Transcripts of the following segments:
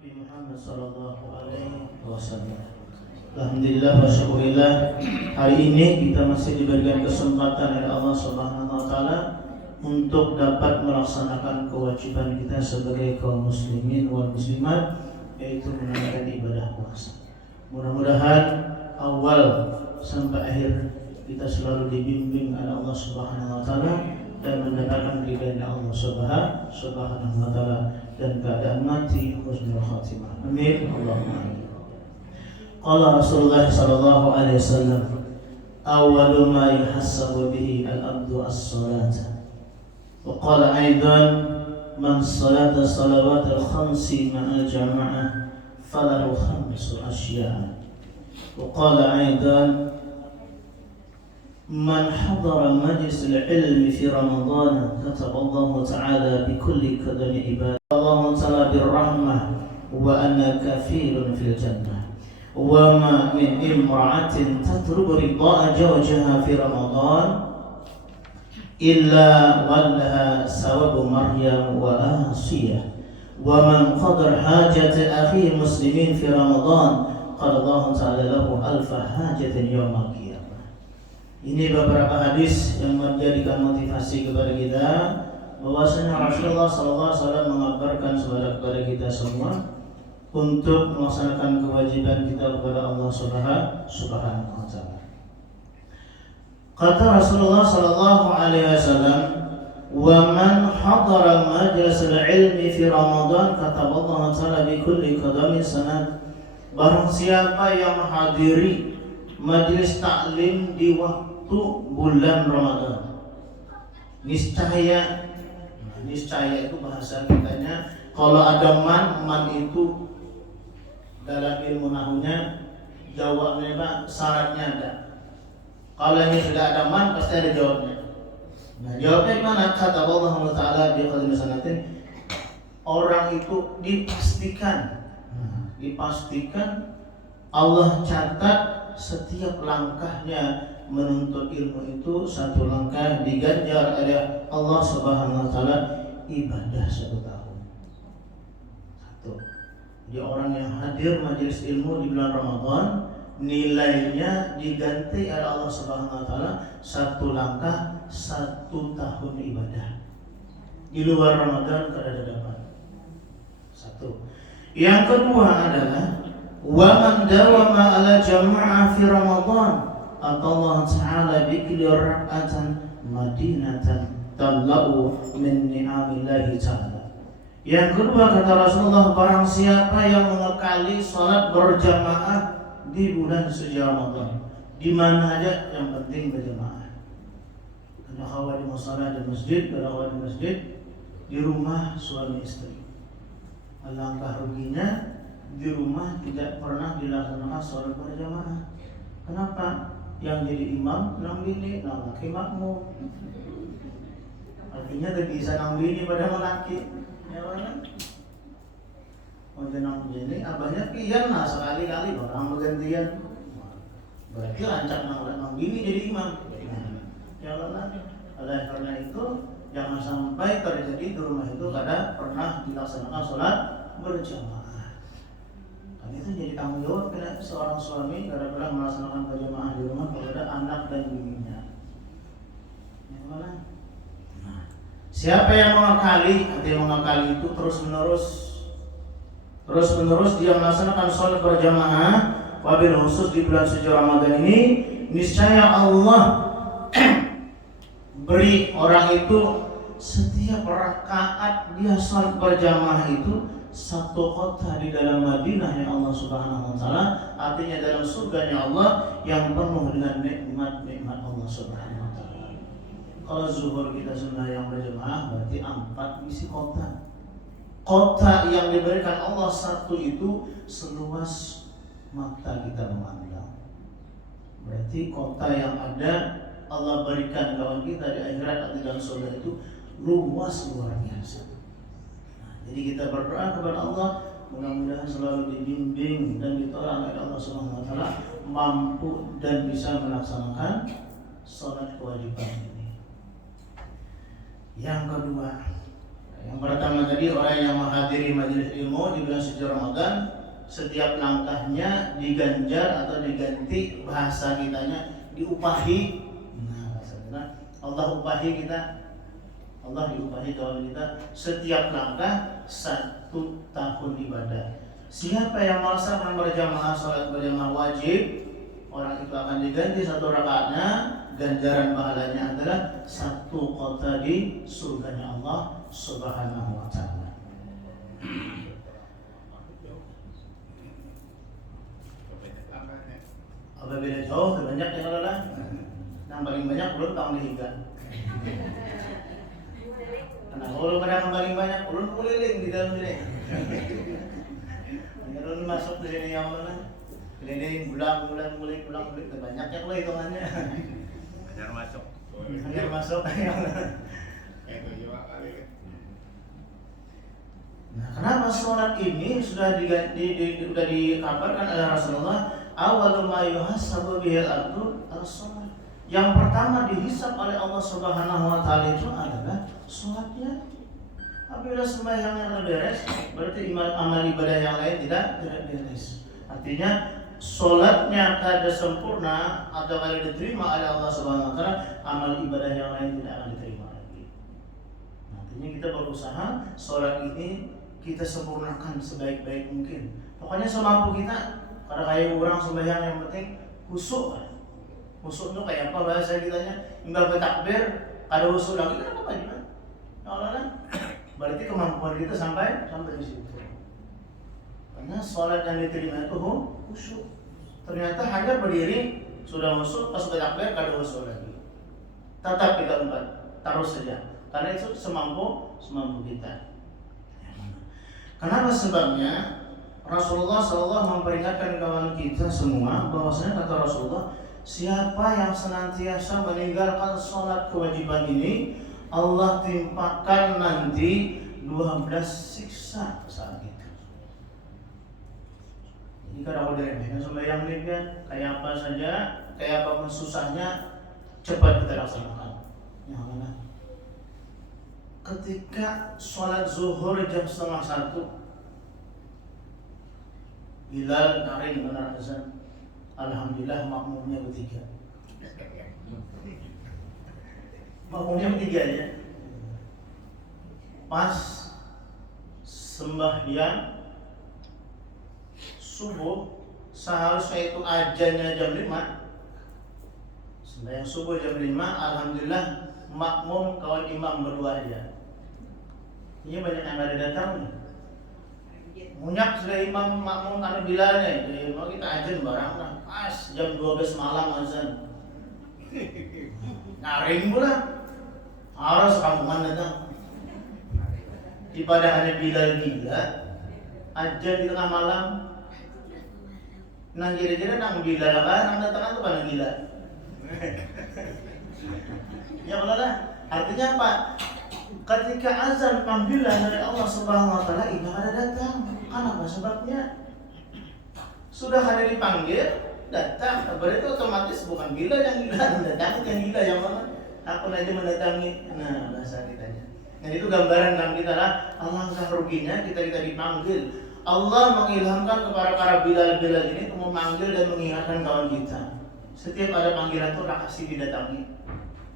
Nabi Muhammad sallallahu alaihi wasallam. Alhamdulillah wa syukurillah, hari ini kita masih diberikan kesempatan oleh Allah Subhanahu wa taala untuk dapat melaksanakan kewajiban kita sebagai kaum muslimin wal muslimat, yaitu menunaikan ibadah puasa. Mudah-mudahan awal sampai akhir kita selalu dibimbing oleh Allah Subhanahu wa taala dan mendapatkan ridha Allah Subhanahu wa taala dan keadaan mati husnul khatimah. Amin. Allahumma amin. Qala Rasulullah sallallahu alaihi wasallam, awwalu ma yuhassabu bihi al-abdu as-salata. Wa qala aidan, man salata salawat al-khamsi ma'a jama'ah falahu khamsu asya'. Wa qala aidan, man hadara majlis al-ilmi fi Ramadan kataba Allah Ta'ala bi kulli qadami ibadah Allah Ta'ala birrahmah wa ana kafirun fil jannah wa ma min imra'atin tatlubu ridha'a zawjiha fi Ramadan illa wallaha sawabu Maryam wa Asiyah wa man qadar hajat akhi muslimin fi Ramadan qala Allah Ta'ala lahu alfa hajatin yawmal qiyamah. Ini beberapa hadis yang menjadikan motivasi kepada kita bahwasanya Rasulullah SAW mengabarkan kepada kita semua untuk melaksanakan kewajiban kita kepada Allah Subhanahu wa taala. Kata Rasulullah SAW, "Wa man hadara majlis al-ilmi fi Ramadan kataba Allah Ta'ala bi kulli qadamin sanad." Barang siapa yang menghadiri majlis taklim di waktu bulan Ramadan, niscaya itu bahasa kitanya, kalau ada man itu dalam ilmu nahwunya jawabnya Pak, syaratnya ada. Kalau ini sudah ada man pasti ada jawabnya. Nah, jawabnya gimana? Kata Allah Ta'ala di qadami sanatin, orang itu dipastikan Allah catat setiap langkahnya menuntut ilmu itu satu langkah diganjar oleh Allah Subhanahu wa taala ibadah 1 tahun. Jadi orang yang hadir majelis ilmu di bulan Ramadan nilainya diganti oleh Allah Subhanahu wa taala 1 langkah 1 tahun ibadah. Di luar Ramadan tidak ada dapat. 1. Yang kedua adalah wa man dawama ala jama'ah fi Ramadan Allah Ta'ala bikli rak'atan madinatan tamla'u min ni'amillahi ta'ala. Yang kedua kata Rasulullah, barang siapa yang mengekali salat berjamaah di bulan suci Ramadan, di mana aja yang penting berjamaah. Ada khawatir musalla di masjid, ada khawatir masjid di rumah suami istri. Alangkah ruginya di rumah tidak pernah dilaksanakan salat berjamaah. Kenapa? Yang jadi imam nang bini, nang laki makmum. Artinya tidak bisa nang bini pada laki. Ya kan? Untuk nang bini, abahnya pian lah sekali-kali orang bergantian. Berarti rancak nang bini jadi imam. Ya kan? Oleh karena itu jangan sampai terjadi di rumah itu kadang pernah dilaksanakan sholat berjamaah. Itu jadi tanggung jawab seorang suami kadang-kadang melaksanakan berjamaah di rumah kepada anak dan bininya. Nah, siapa yang mengakali, itu terus menerus dia melaksanakan sholat berjamaah, wabil khusus di bulan suci Ramadan ini, niscaya Allah beri orang itu setiap rakaat dia sholat berjamaah itu 1 kota di dalam Madinah yang Allah Subhanahu wa taala, artinya dalam surganya Allah yang penuh dengan nikmat-nikmat Allah Subhanahu wa taala. Kalau zuhur kita sembahyang berjamaah berarti 4 isi kota. Kota yang diberikan Allah 1 itu seluas mata kita memandang. Berarti kota yang ada Allah berikan kawan kita di akhirat atau dalam surga itu luas luar biasa. Jadi kita berdoa kepada Allah, mudah-mudahan selalu dibimbing dan ditolong oleh Allah Subhanahu wa taala mampu dan bisa melaksanakan salat kewajiban ini. Yang kedua, Yang pertama tadi, orang yang menghadiri majelis ilmu di bulan suci Ramadan, setiap langkahnya diganjar atau diganti, bahasa kitanya diupahi. Nah, bahasa kita Allah upahi kita, Allah diupahi kawan kita setiap langkah 1 tahun ibadah. Siapa yang melaksanakan berjamaah salat berjamaah wajib, orang itu akan diganti 1 rakaatnya, ganjaran pahalanya adalah 1 kota di surganya Allah Subhanahu wa taala. Apa beda jauh, banyak ya kalau lah. Yang paling banyak ulun tahun dihiga. Karena kalau pada yang paling banyak ulun keliling di dalam ini. Ulun masuk di sini yang mana? Keliling, pulang, banyaknya kalau hitungannya. Hajar masuk. Hajar masuk. Nah, kenapa sholat ini sudah dikabarkan oleh Rasulullah, awal ma yuhasabu bihil abdu as-sholat. Yang pertama dihisab oleh Allah Subhanahu wa taala itu adalah sholatnya. Apabila sembahyangnya sudah beres, berarti amal ibadah yang lain tidak beres. Artinya sholatnya kada sempurna atau kada diterima oleh Allah Subhanahu wa taala, amal ibadah yang lain tidak akan diterima lagi. Artinya kita berusaha sholat ini kita sempurnakan sebaik-baik mungkin. Pokoknya semampu kita. Karena kayak orang sembahyang yang penting khusyuk. Khusyuk itu kayak apa bahasa kitanya? Imbang bertakbir, ada khusyuk lagi kan apa gimana? Allah, berarti kemampuan kita sampai di situ. Karena sholat yang diterima itu khusyuk. Ternyata hanya berdiri sudah khusyuk, pas bertakbir kada khusyuk lagi. Tetap kita umpat, taruh saja. Karena itu semampu kita. Kenapa sebabnya? Rasulullah SAW memperingatkan kawan kita semua bahwasanya kata Rasulullah, siapa yang senantiasa meninggalkan sholat kewajiban ini, Allah timpakan nanti 12 siksa saat itu. Jadi kalau diremehkan sembahyang ini kan kayak apa saja, kayak apapun susahnya, cepat kita laksanakan. Yang mana? Ketika sholat zuhur jam 12:30, Bilal naring benar azan. Alhamdulillah makmumnya bertiga. Makmumnya bertiga ya. Pas sembahyang subuh, seharusnya itu ajannya jam 5. Sembahyang subuh jam 5, alhamdulillah makmum kawan imam berdua aja. Ini banyak yang ada datang nih. Munyak sudah imam makmum karena Bilalnya, jadi mau kita ajan barang lah. Pas jam 12 malam azan. Naring pula. Harus kampungan datang. Ibadah hanya Bilal gila. Ajan di tengah malam. Nang kira-kira nang Bilal kan, nang datang itu pada gila. Ya Allah lah. Artinya apa? Ketika azan panggilan dari Allah Subhanahu wa taala, ini ada datang. Kenapa sebabnya? Sudah ada dipanggil, datang. Berarti otomatis bukan gila yang gila, mendatangi yang gila yang mana? Aku aja mendatangi. Nah, bahasa kitanya. Nah, itu gambaran dalam kita lah. Alangkah ruginya kita dipanggil. Allah mengilhamkan kepada para Bilal ini untuk memanggil dan mengingatkan kawan kita. Setiap ada panggilan itu kasih didatangi.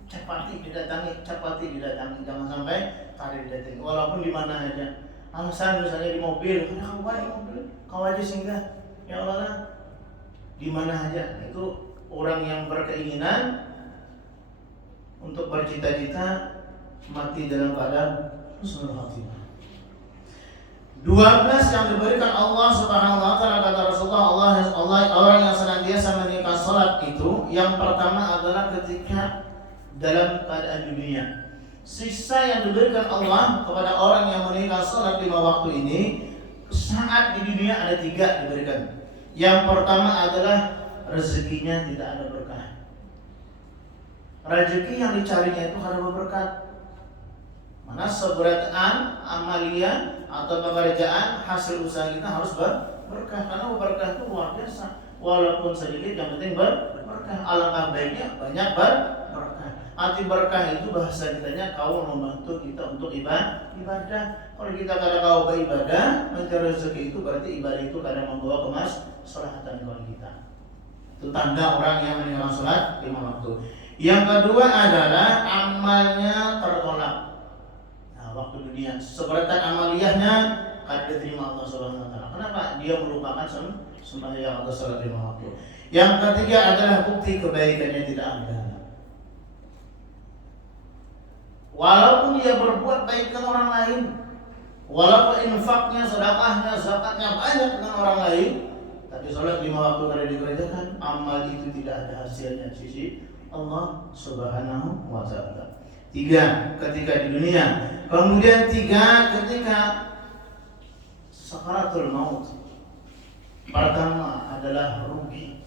Cepati didatangi, jangan sampai tadi didatangi. Walaupun di mana aja. Alasan misalnya di mobil, kenapa di mobil? Kau aja singgah. Ya Allah lah. Di mana aja. Itu orang yang berkeinginan untuk bercita-cita mati dalam keadaan husnul khatimah. 12 yang diberikan Allah Subhanahu wa taala, kata Rasulullah, Allah orang yang senantiasa meninggalkan salat itu, yang pertama adalah ketika dalam keadaan dunia. Siksa yang diberikan Allah kepada orang yang meninggalkan salat 5 waktu ini, saat di dunia ada 3 diberikan. Yang pertama adalah rezekinya tidak ada berkah. Rezeki yang dicarinya itu harus berberkat. Mana seberatkan amalia atau pekerjaan, hasil usaha kita harus berkah. Karena berkah itu luar biasa. Walaupun sedikit yang penting berkah. Alangkah baiknya banyak berkah. Arti berkah itu bahasa kitanya kau membantu kita untuk ibadah. Kalau kita kadang kau beribadah, mencari rezeki itu berarti ibadah itu kadang membawa kemaslahatan kawan kita. Itu tanda orang yang meninggalkan sholat 5 waktu. Yang kedua adalah amalnya tertolak. Nah, waktu dunia seberatan amaliyahnya kada diterima Allah Subhanahu wa taala. Kenapa? Dia melupakan sembahyang atau sholat 5 waktu. Yang ketiga adalah bukti kebaikannya tidak ada. Walaupun dia berbuat baik dengan orang lain, walaupun infaknya, sedekahnya, zakatnya banyak dengan orang lain, tapi sholat 5 waktu kada dikerjakan, amal itu tidak ada hasilnya di sisi Allah Subhanahu wa taala. 3, ketika di dunia. Kemudian 3, ketika sakaratul maut. Pertama adalah rugi.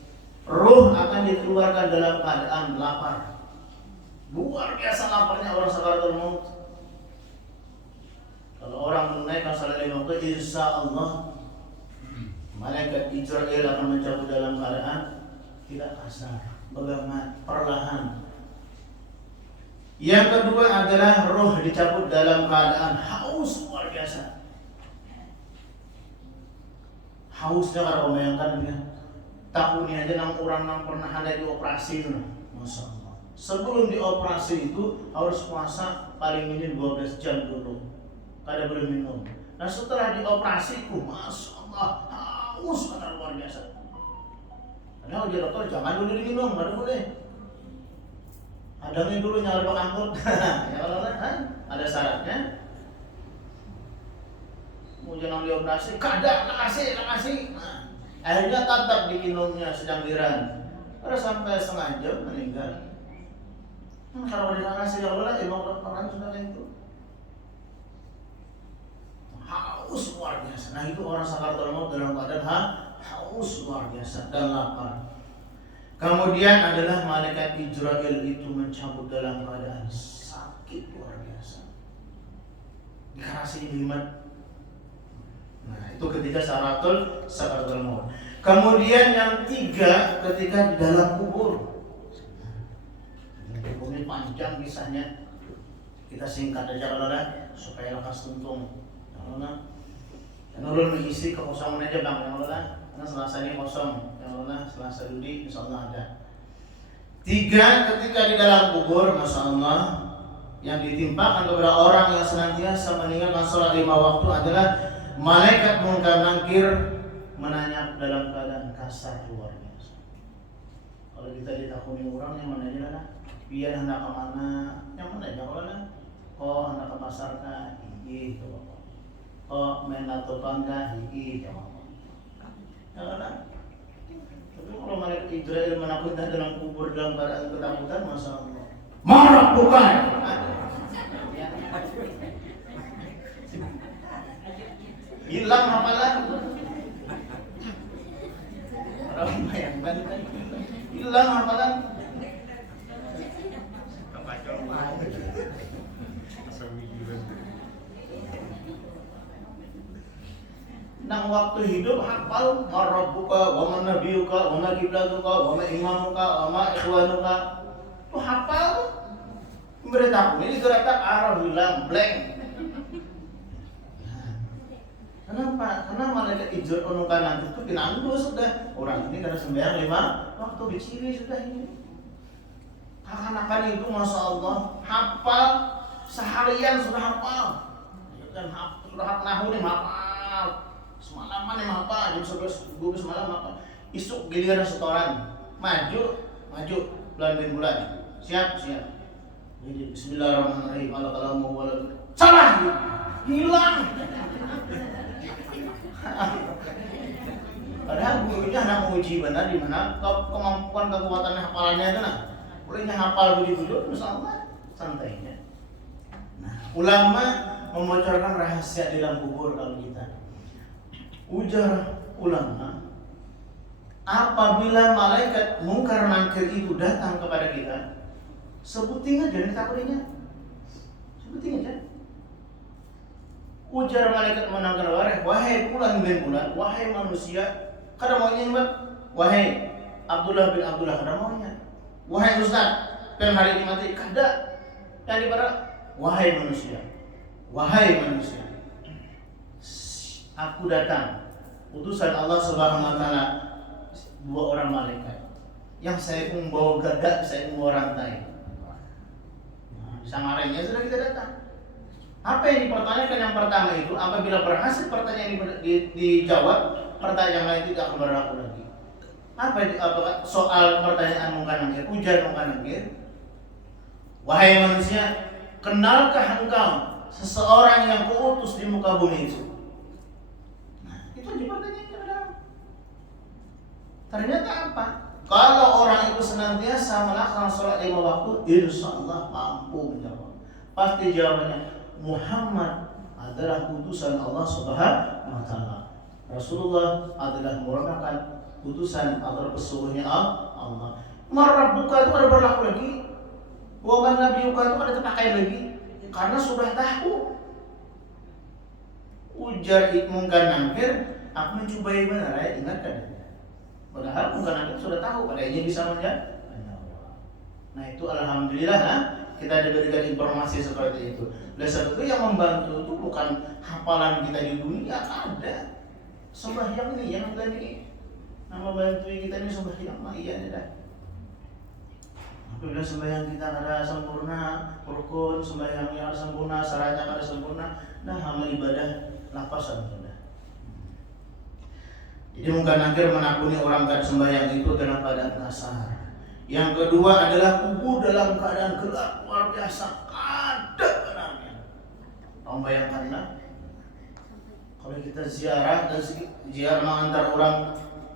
Ruh akan dikeluarkan dalam keadaan lapar. Luar biasa laparnya orang sakaratul maut. Kalau orang menunaikan salat 5 waktu, insya Allah malaikat Israel akan mencabut dalam keadaan tidak kasar, bagaimana perlahan. Yang kedua adalah roh dicabut dalam keadaan haus luar biasa. Hausnya kalau bayangkan ya, tahun ini aja orang pernah ada di operasi itu, masya Allah. Sebelum dioperasi itu harus puasa paling minim 12 jam dulu, kada boleh minum. Nah setelah dioperasi itu, masya Allah, haus karena luar biasa. Karena uji dokter jangan dulu diminum, kada boleh. Adanya dulu nyala bak angkut, ya kalau ada syaratnya. Mau jangan dioperasi, kada kasih. Nah, akhirnya tetap diminumnya sedang diran. Pada sampai setengah jam meninggal. Kalau dikasih ya Allah, emang orang sudah kayak itu. Haus luar biasa. Nah itu orang sakaratul maut dalam keadaan haus luar biasa dan lapar. Kemudian adalah malaikat Israel itu mencabut dalam keadaan sakit luar biasa. Dikasih jimat. Nah itu ketika sakaratul maut. Kemudian yang 3 ketika di dalam kubur. Ini panjang kisahnya, kita singkat aja kalau supaya lekas tuntung. Kalau ulun mengisi kekosongan aja bang, yang karena Selasa ini kosong, yang Selasa Ludi insya Allah ada. 3 ketika di dalam kubur, masya Allah, yang ditimpakan kepada orang yang senantiasa meninggalkan sholat 5 waktu adalah malaikat Munkar Nakir menanya dalam keadaan kasar luar biasa. Kalau kita ditakuni orang yang menanya biar hendak ke mana? Yang mana ya kalau oh hendak ke pasar kah? Iki tuh. Oh main atau bangga? Iki tuh. Ya kan? Tapi kalau malaikat Israel menakutkan dalam kubur dalam keadaan ketakutan, masya Allah. Marah bukan? Hilang hafalan. Orang bayangkan hilang hafalan. Nang waktu hidup hafal marabbuka wa man nabiyuka wa ma qiblatuka wa ma imamuka wa ma ikhwanuka. Tuh hafal. Memberitahu ini ternyata arah hilang blank. Kenapa? Karena malaikat Israel penukan nanti itu pinandu sudah. Orang ini karena sembahyang 5 waktu diciri sudah ini. Akan-akan itu masya Allah hafal seharian sudah hafal. Dan sudah hafal nih hafal. Semalaman yang hafal, jam 11 12 malam hafal. Isuk giliran setoran. Maju bulan. Siap. Jadi bismillahirrahmanirrahim. Kalau mau salah hilang. Padahal gurunya hendak menguji benar di mana kemampuan kekuatan hafalannya itu nah. Bolehnya hafal begitu dulu, misalnya santainya. Nah, ulama membocorkan rahasia di dalam kubur kalau kita. Ujar ulama, apabila malaikat Munkar Nakir itu datang kepada kita, sebutin aja takutnya. Sebutin aja. Ujar malaikat Munkar Nakir, wahai bulan bin bulan, wahai manusia, kada maunya mbak, wahai Abdullah bin Abdullah kada maunya. Wahai Ustaz, dan hari ini mati kada. Yang dibara, wahai manusia, aku datang, utusan Allah Subhanahu wa taala, 2 orang malaikat. Yang saya membawa gagak, saya membawa rantai. Nah, bisa marahnya sudah kita datang. Apa yang dipertanyakan yang pertama itu, apabila berhasil pertanyaan dijawab, pertanyaan yang lain tidak akan berlaku lagi. Apakah soal pertanyaan mungkar nakir, ujar mungkar nakir? Wahai manusia, kenalkah engkau seseorang yang kuutus di muka bumi itu? Nah, itu aja pertanyaannya. Ternyata apa? Kalau orang itu senantiasa melaksanakan sholat 5 waktu, insya Allah mampu menjawab. Pasti jawabannya, Muhammad adalah utusan Allah Subhanahu wa taala. Rasulullah adalah merupakan utusan atau pesuruhnya Allah. Marabbuka itu ada berlaku lagi. Wa man nabiyuka itu ada terpakai lagi. Karena sudah tahu. Ujar mungkar nakir, aku mencobai benar ya, ingatkan. Padahal mungkar nakir sudah tahu, padahal bisa menjawab. Nah itu alhamdulillah kita diberikan informasi seperti itu. Oleh sebab itu yang membantu itu bukan hafalan kita di dunia, ada sembahyang ini yang kita ini. Nama bantu kita ini sembahyang mah iya dah. Apabila sembahyang kita ada sempurna, rukun sembahyangnya ada sempurna, syaratnya ada sempurna, nah amal ibadah lapasan sudah. Jadi mungkin nakir menakuni orang tak sembahyang itu dalam keadaan kasar. Yang kedua adalah kubur dalam keadaan gelap luar biasa, ada benarnya. Kamu bayangkanlah, kalau kita ziarah dan ziarah mengantar orang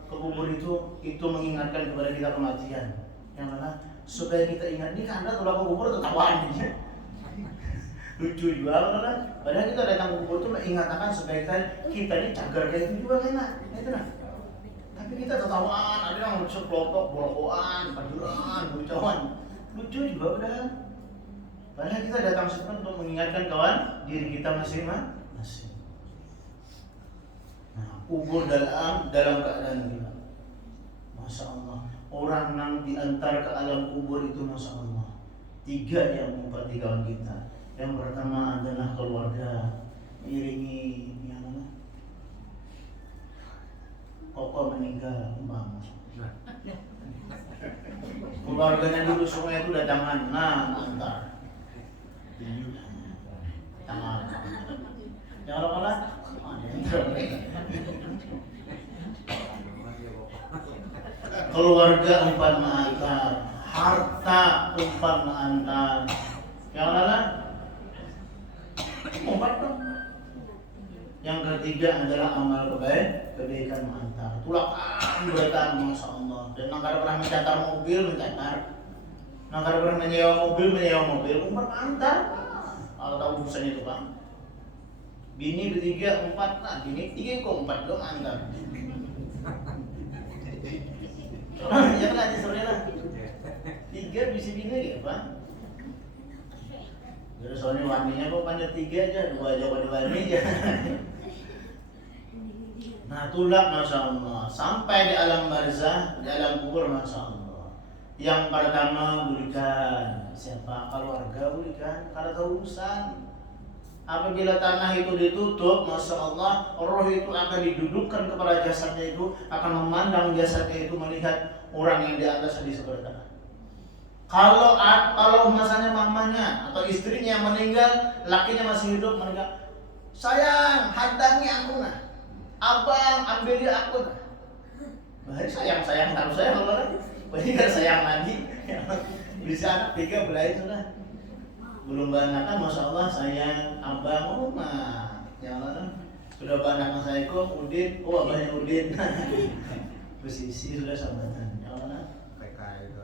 ke kubur itu mengingatkan kepada kita kematian. Yang mana supaya kita ingat ini karena kalau ke kubur ketahuan ya. Lucu juga kan? Padahal kita datang ke kubur itu mengingatkan supaya kita ini cagar kayak itu juga kan? Itu nah. Tapi kita ketahuan, ada yang lucu kelompok, borokoan, paduran, lucuan. Lucu juga padahal. Padahal kita datang sekarang untuk mengingatkan kawan diri kita masing-masing. Nah, kubur dalam keadaan gelap. Masya Allah. Orang yang diantar ke alam kubur itu Masya Allah 3 yang memperhati kawan kita. Yang pertama adalah keluarga, iringi yang mana? Koko meninggal umpama. Keluarganya dulu sungai itu datangan, antar. Tangan. Jangan lupa keluarga 4 mengantar, harta 4 mengantar. Yang mana? 4 dong. Yang ketiga adalah amal kebaikan mengantar. Tulakan beratan Masya Allah. Dan nggak pernah mencatar mobil, mencatar. Nggak pernah menyewa mobil, mengantar. Kalau tahu urusan itu Bang. Bini bertiga 4, nah bini 3 kok 4 dong antar. Ya kan aja sebenarnya lah. 3 bisa bini ya Bang. Jadi soalnya warninya kok pada 3 aja, 2 aja pada warni aja. Nah tulak Masya Allah. Sampai di alam barzah, di alam kubur Masya Allah. Yang pertama berikan siapa? Keluarga berikan, kalau tahu urusan. Apabila tanah itu ditutup, Masya Allah, roh itu akan didudukkan kepada jasadnya itu, akan memandang jasadnya itu, melihat orang yang di atas di sebelah tanah. Kalau masanya mamanya atau istrinya yang meninggal, lakinya masih hidup meninggal, sayang, hadangi aku nah, abang ambil dia aku nah. Bahaya sayang taruh sayang Allah, bahaya kan sayang lagi, bisa anak 3 belai sudah. Belum banakan Masya Allah sayang abang rumah yang lain sudah banakan saya kok Udin, abahnya Udin posisi sudah sambatan yang lain PK itu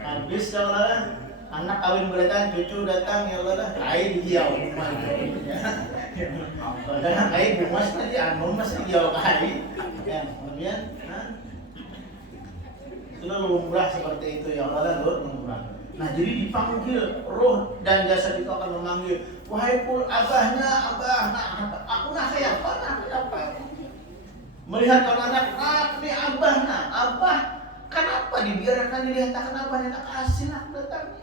habis yang lain anak kawin mereka cucu datang yang lain kain hijau padahal kain bumas tadi mas hijau kain ya kemudian sudah lumrah seperti itu ya Allah lumrah. Nah jadi dipanggil roh dan jasad itu akan memanggil, wahai pul abahnya abah, nah aku nak siapa? Melihat anak, ini Abah, kenapa dibiarkan dilihatkan Abah yang tak kasih nak datang?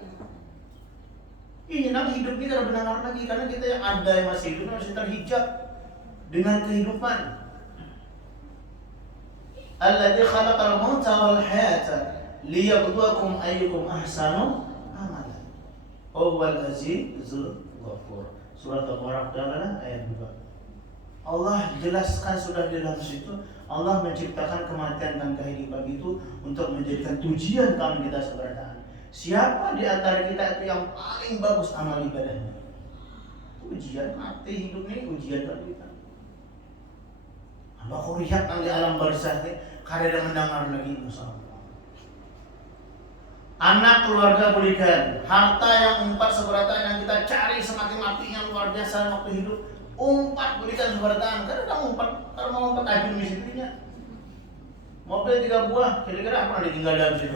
Ini nak hidup kita benar lagi karena kita yang ada yang masih hidup masih terhijab dengan kehidupan. Alladzi khalaqal mauta wal hayata liyabluwakum ayyukum ahsanu amalan. Huwal azizul ghafur. Surat Al-Baqarah ayat 2. Allah jelaskan sudah di dalam situ, Allah menciptakan kematian dan kehidupan itu untuk menjadikan ujian kami kita seberdaan. Siapa di antara kita itu yang paling bagus amal ibadahnya? Ujian mati hidup ini ujian bagi kita. Allah kau lihat di alam barzakh karena mendengar lagi masalah. Anak keluarga berikan, harta yang umpat seberatan yang kita cari semati-matinya luar biasa waktu hidup. Umpat berikan seberatan, karena kita umpat, kalau mau umpat ajun misalnya. Mobil 3 buah, kira-kira apa yang ditinggal dalam situ?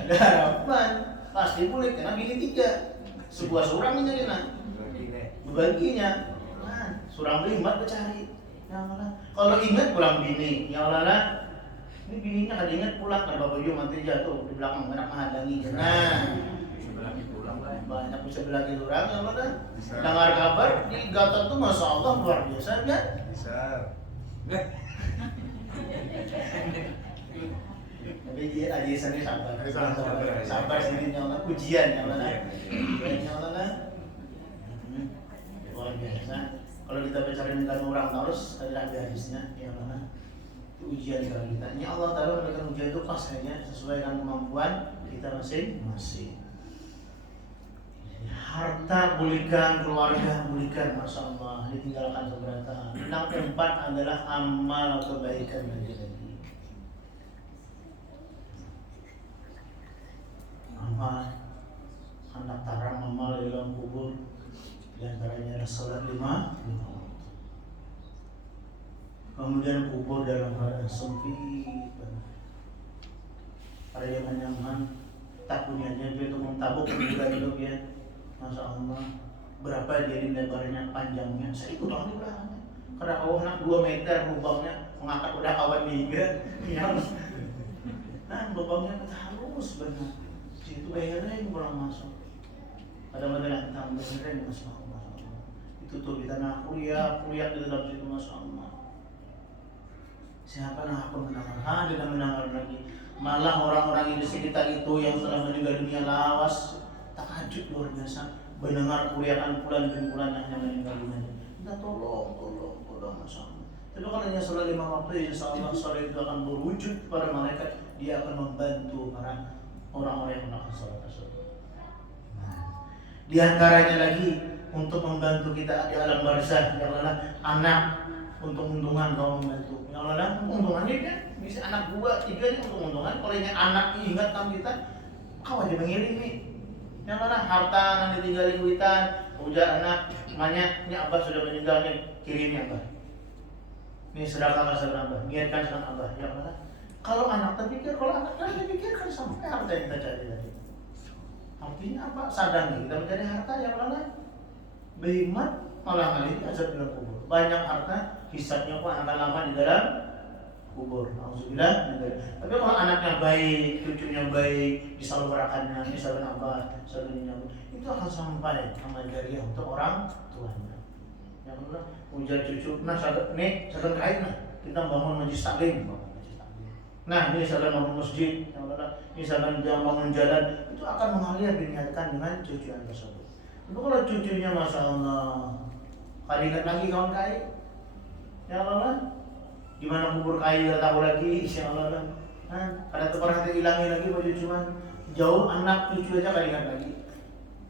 Ada harapan, pasti boleh, karena bini 3. Sebuah surang ini nak, bebaginya. Nah, surang 5 bercari. Ya Allah, kalau ingat pulang bini, ya Allah. Ini bininya ada ingat pulang, kan Bapak Yu mati jatuh di belakang anak menghadangi. Nah, banyak bisa belaki orang yang mana dengar kabar di Gatot tuh masya Allah luar biasa kan? Besar. Tapi dia aja sini sabar sini nyawa ujian nyawa luar biasa. Kalau kita bicara dengan orang terus ada hadisnya yang mana ujian bagi kita. Ini Allah Taala memberikan ujian itu pas saja sesuai dengan kemampuan kita masing-masing. Harta pulihkan, keluarga pulihkan, masya Allah, ditinggalkan keberatan. Yang keempat adalah amal kebaikan lagi. Amal, anak tarang amal di dalam kubur, diantaranya ada salat 5 waktu. Kemudian kubur dalam keadaan sempit. Pada zaman tak punya dia itu mentabuk kuburan hidup ya. Masya Allah, berapa dia di lebarnya, panjangnya, saya ikut orang di belakangnya. Karena kawahnya 2 meter lubangnya, mengangkat udah kawan tiga, ya. Nah, lubangnya halus benar. Situ bayarnya pulang masuk. Ada masalah tentang bayarnya masya Allah. Itu tuh di tanah kuliah di dalam situ masya Allah. Siapa yang aku mendengar? Dia mendengar lagi. Malah orang-orang yang di sekitar itu yang telah meninggal dunia lawas. Takjub luar biasa mendengar kuliahan bulan dan bulan yang meninggal dunia. Kita tolong masya Allah. Tapi kalau hanya sholat 5 waktu, insya Allah sholat itu akan berwujud kepada malaikat. Dia akan membantu para orang-orang yang melakukan sholat tersebut. Nah, di antaranya lagi untuk membantu kita di alam barzakh yang adalah anak untuk untungan kau membantu. Yang adalah untungannya kan bisa anak 2, 3 ini untuk untungan. Kalau ini anak ingatkan kita, kau aja mengirim nih. Yang mana harta yang ditinggalin duitan, ujar anak, namanya ini abah sudah meninggal nih, kirimnya abah. Ini sedekah sama abah, niatkan sama abah. Yang mana? Kalau anak terpikir, kalau anak lagi pikirkan sampai harta yang kita cari tadi. Artinya apa? Sadar nih, kita mencari harta yang mana? Behimat malah kali azab dalam kubur. Banyak harta, hisabnya pun akan lama di dalam kubur. Alhamdulillah. Tapi kalau anaknya baik, cucunya baik, disalurkannya, misalnya apa, misalnya itu akan sampai amal jariah untuk orang tuanya. Yang kedua, ujar cucu, nah nih sadar kain lah, kita bangun majlis taklim. Nah ini sadar bangun masjid, yang kedua, ini sadar bangun jalan, itu akan mengalir diniatkan dengan cucu yang tersebut. Itu kalau cucunya masya Allah, kalian lagi kawan kain, ya Allah. Gimana kubur kayu tidak tahu lagi, insya Allah kan. Ada tuh pernah hilangin lagi baju cuman jauh anak cucu aja kali ingat lagi.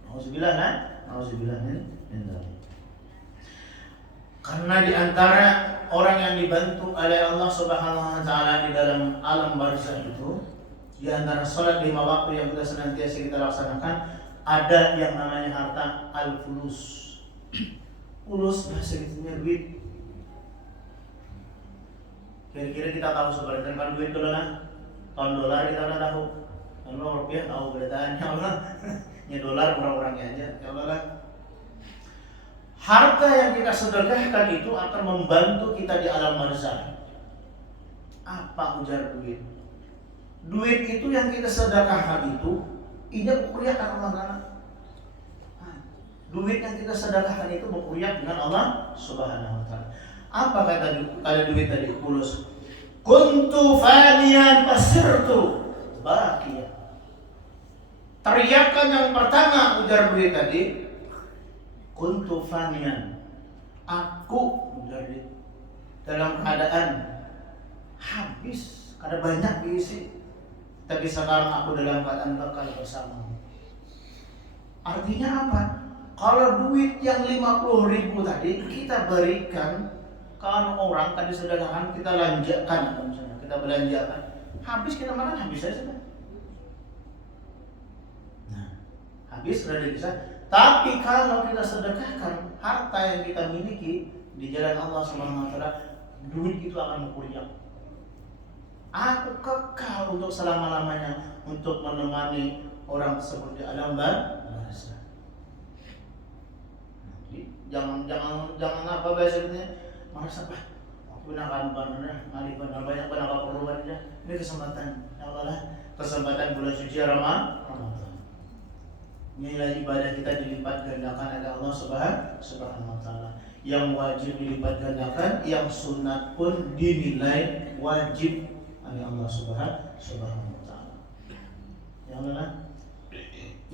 Alhamdulillah kan? Alhamdulillah karena di antara orang yang dibantu oleh Allah Subhanahu Wa Taala di dalam alam barzakh itu, di antara sholat 5 waktu yang kita senantiasa kita laksanakan, ada yang namanya harta al-fulus. Fulus bahasa Inggrisnya duit. Kira-kira kita tahu sebenarnya kan duit dolar, tahun dolar kita udah tahu, tahun rupiah tahu beritaannya Allah, ya dolar orang-orangnya aja, ya Allah. Harta yang kita sedekahkan itu akan membantu kita di alam barzakh. Apa ujar duit? duit itu yang kita sedekahkan itu ini berkuliah dengan Allah. Duit yang kita sedekahkan itu berkuliah dengan Allah Subhanahu wa taala. Apa kata duit tadi? Bulus. Kuntu faniyan pasirtu baqiya. Teriakan yang pertama ujar duit tadi, kuntu faniyan. Aku ujar duit dalam keadaan habis, karena banyak diisi. Tapi sekarang aku dalam keadaan kekal bersamamu. Artinya apa? Kalau duit yang 50.000 tadi kita berikan kalau orang tadi sedekahkan, kita lanjakan, misalnya kita belanjakan, habis kita makan habis saja sudah. Nah, habis sudah bisa. Tapi kalau kita sedekahkan harta yang kita miliki di jalan Allah Subhanahu wa taala, duit itu akan berkuliah. Aku kekal untuk selama-lamanya untuk menemani orang tersebut di alam barzah. Jangan apa bahasanya merasa aku nak benar ngalih benar banyak benar keperluan dia. Ini kesempatan ya Allah, kesempatan bulan suci Ramadan. Nilai ibadah kita dilipat gandakan oleh Allah Subhanahu wa taala. Yang wajib dilipat gandakan, yang sunat pun dinilai wajib oleh Allah Subhanahu wa taala. Ya Allah.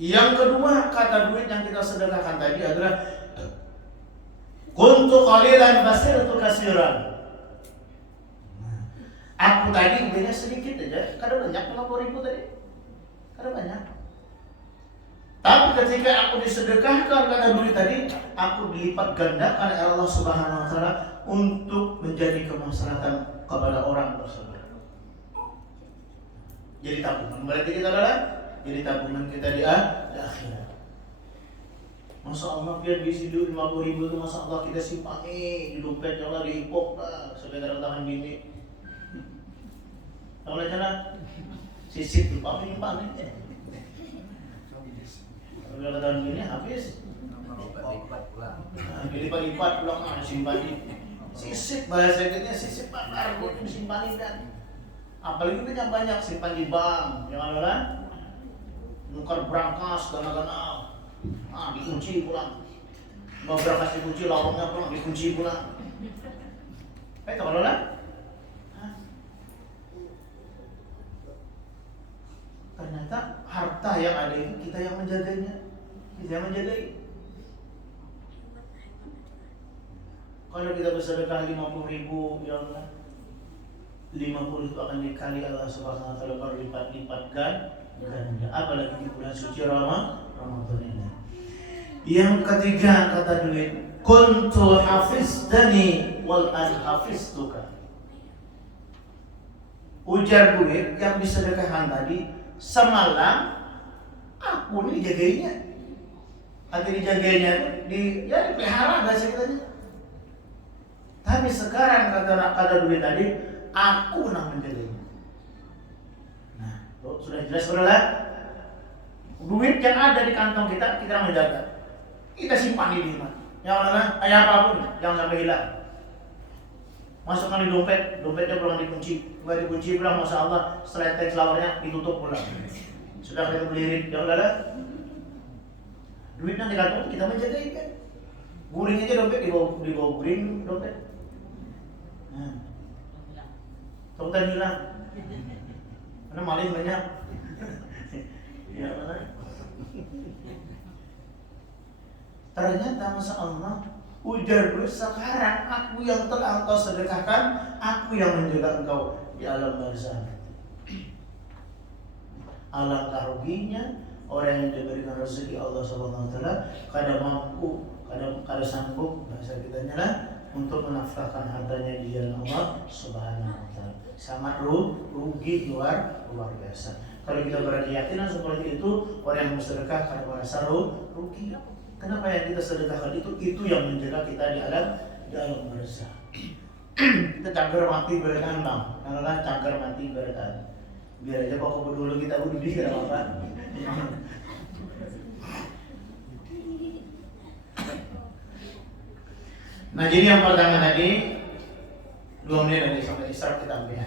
Yang kedua, kata duit yang kita sedekahkan tadi adalah kuntu qalilan basirtu kasiran. Aku tadi uangnya sedikit aja, kadang banyak 50.000 tadi. Kadang banyak. Tapi ketika aku disedekahkan kata duit tadi, aku dilipat gandakan oleh Allah Subhanahu wa taala untuk menjadi kemaslahatan kepada orang tersebut. Jadi tabungan berarti kita adalah jadi tabungan kita di akhirat. Masya Allah biar diisi duit 50.000 itu, Masya Allah kita simpan di dompet, Allah diipok lah sebagai tangan bini. Tahu lah sisip tuh apa nyimpan ini? Kalau tangan bini habis, dilipat-lipat pulang simpan di sisip, bahasa kitanya sisip bakar buat disimpan dan apalagi kita yang banyak simpan di bank, jangan lah nukar berangkas gana-gana. Dikunci pulang. Mau berangkas dikunci, lawangnya pulang dikunci pulang. Tahu lah. Ternyata harta yang ada itu kita yang menjaganya. Kita yang menjagai. Kalau kita bersedekah 50.000, ya Allah, 50 itu akan dikali Allah Subhanahu wa taala berlipat-lipat ganda. Apalagi di bulan suci Ramadan ini. Yang ketiga kata duit, kuntu hafizdani wal an hafiztuka. Ujar duit yang disedekahkan tadi, semalam aku nih jagainya. Atau dijagainya dipelihara bahasa kitanya. Tapi sekarang kata duit tadi, aku yang menjagainya. Nah, sudah jelas saudara. Duit yang ada di kantong kita yang menjaga. Kita simpan di rumah. Yang mana ayah apapun jangan sampai hilang. Masukkan di dompetnya pulang dikunci. Enggak dikunci pulang, Masya Allah, setelah selawarnya ditutup pulang. Sudah kita belirin, yang ada duit yang di kantong kita menjaga kan. Guring aja dompet, dibawa guring dompet. Nah, takutnya hilang. Karena maling banyak. Ya mana? Ternyata Masya Allah, ujar duit sekarang aku yang telah engkau sedekahkan, aku yang menjaga engkau di alam barzah. Alangkah ruginya orang yang diberikan rezeki Allah Subhanahu wa taala kadang mampu, kadang sanggup bahasa kitanya lah untuk menafkahkan hartanya di jalan Allah Subhanahu wa taala. Sangat rugi luar biasa. Kalau kita berkeyakinan seperti itu, orang yang bersedekah karena merasa rugi. Kenapa yang kita sedekahkan itu yang menjaga kita di alam barzah. Kita cagar mati berkan bang, karena cagar mati berkan. Biar aja kok dulu kita udah bisa apa? Nah jadi yang pertama tadi 2 menit lagi sampai istirahat kita ambil.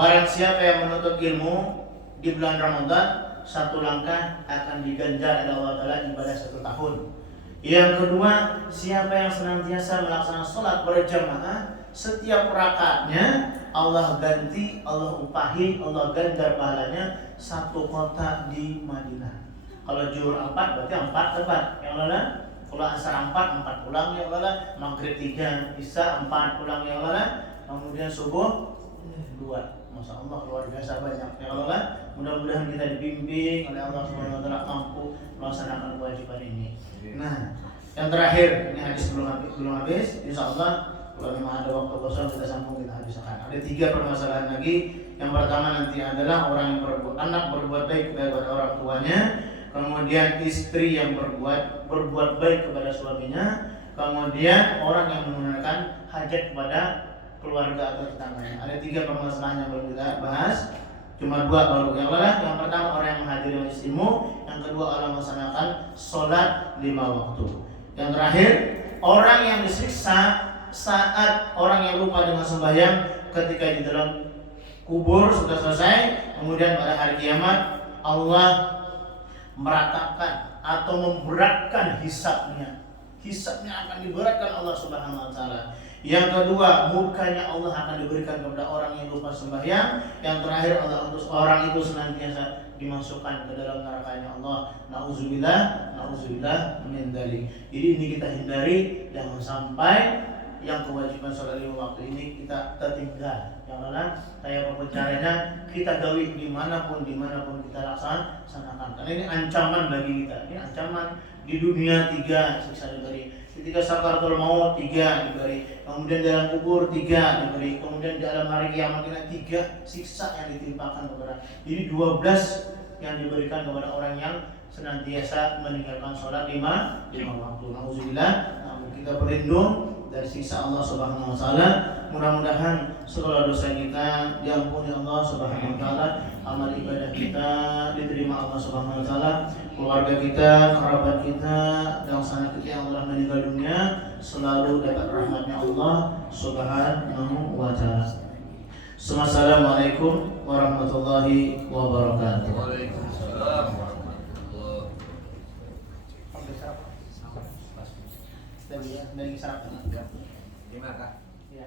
Barang siapa yang menuntut ilmu di bulan Ramadan, satu langkah akan diganjar oleh Allah Ta'ala ibadah 1 tahun. Yang kedua, siapa yang senantiasa melaksanakan sholat berjamaah, setiap rakaatnya Allah ganti, Allah upahi, Allah ganjar pahalanya 1 kota di Madinah. Kalau zuhur 4 berarti 4 tepat. Yang lain, kalau asar 4 pulang yang lain, maghrib 3, isya 4 pulang yang lain, kemudian subuh 2. Masya Allah, luar biasa banyak. Ya Allah, mudah-mudahan kita dibimbing oleh Allah Subhanahu Wa Taala mampu melaksanakan kewajiban ini. Nah, yang terakhir, ini hadis belum habis. Insya Allah, kalau memang ada waktu kosong kita sambung, kita habiskan. Ada 3 permasalahan lagi. Yang pertama nanti adalah orang yang berbuat baik kepada orang tuanya, kemudian istri yang berbuat baik kepada suaminya, kemudian orang yang menunaikan hajat kepada keluarga atau tetangganya. Ada 3 permasalahan yang belum kita bahas. Cuma 2 baru. Yang pertama orang yang menghadiri majelismu, yang kedua orang melaksanakan sholat 5 waktu. Yang terakhir orang yang disiksa saat orang yang lupa dengan sembahyang ketika di dalam kubur sudah selesai, kemudian pada hari kiamat Allah meratakan atau memberatkan hisabnya. Hisabnya akan diberatkan Allah Subhanahu Wa Taala. Yang kedua, murkanya Allah akan diberikan kepada orang yang lupa sembahyang. Yang terakhir, Allah untuk orang itu senantiasa dimasukkan ke dalam nerakanya Allah. Nauzubillah min dzalik. Jadi ini kita hindari, jangan sampai yang kewajiban sholat 5 waktu ini kita tertinggal. Yang mana kayak apapun caranya kita gawi dimanapun kita laksanakan. Karena ini ancaman bagi kita. Ini ancaman di dunia 3 siksa diberi. Ketika sakaratul maut 3 diberi, kemudian dalam kubur 3 diberi, kemudian dalam hari kiamat 3 siksa yang ditimpakan kepada. Jadi 12 yang diberikan kepada orang yang senantiasa meninggalkan sholat 5 waktu. Nauzubillah, kita berlindung dari siksa Allah Subhanahu Wa Taala. Mudah-mudahan segala dosa kita diampuni Allah Subhanahu Wa Taala, amal ibadah kita diterima Allah Subhanahu Wa Taala, keluarga kita, kerabat kita, dan sanak kita yang telah meninggal dunia selalu dapat rahmatnya Allah Subhanahu Wa Taala. Assalamualaikum warahmatullahi wabarakatuh. Waalaikumsalam. Dari sarap. Gimana, Kak? Ya.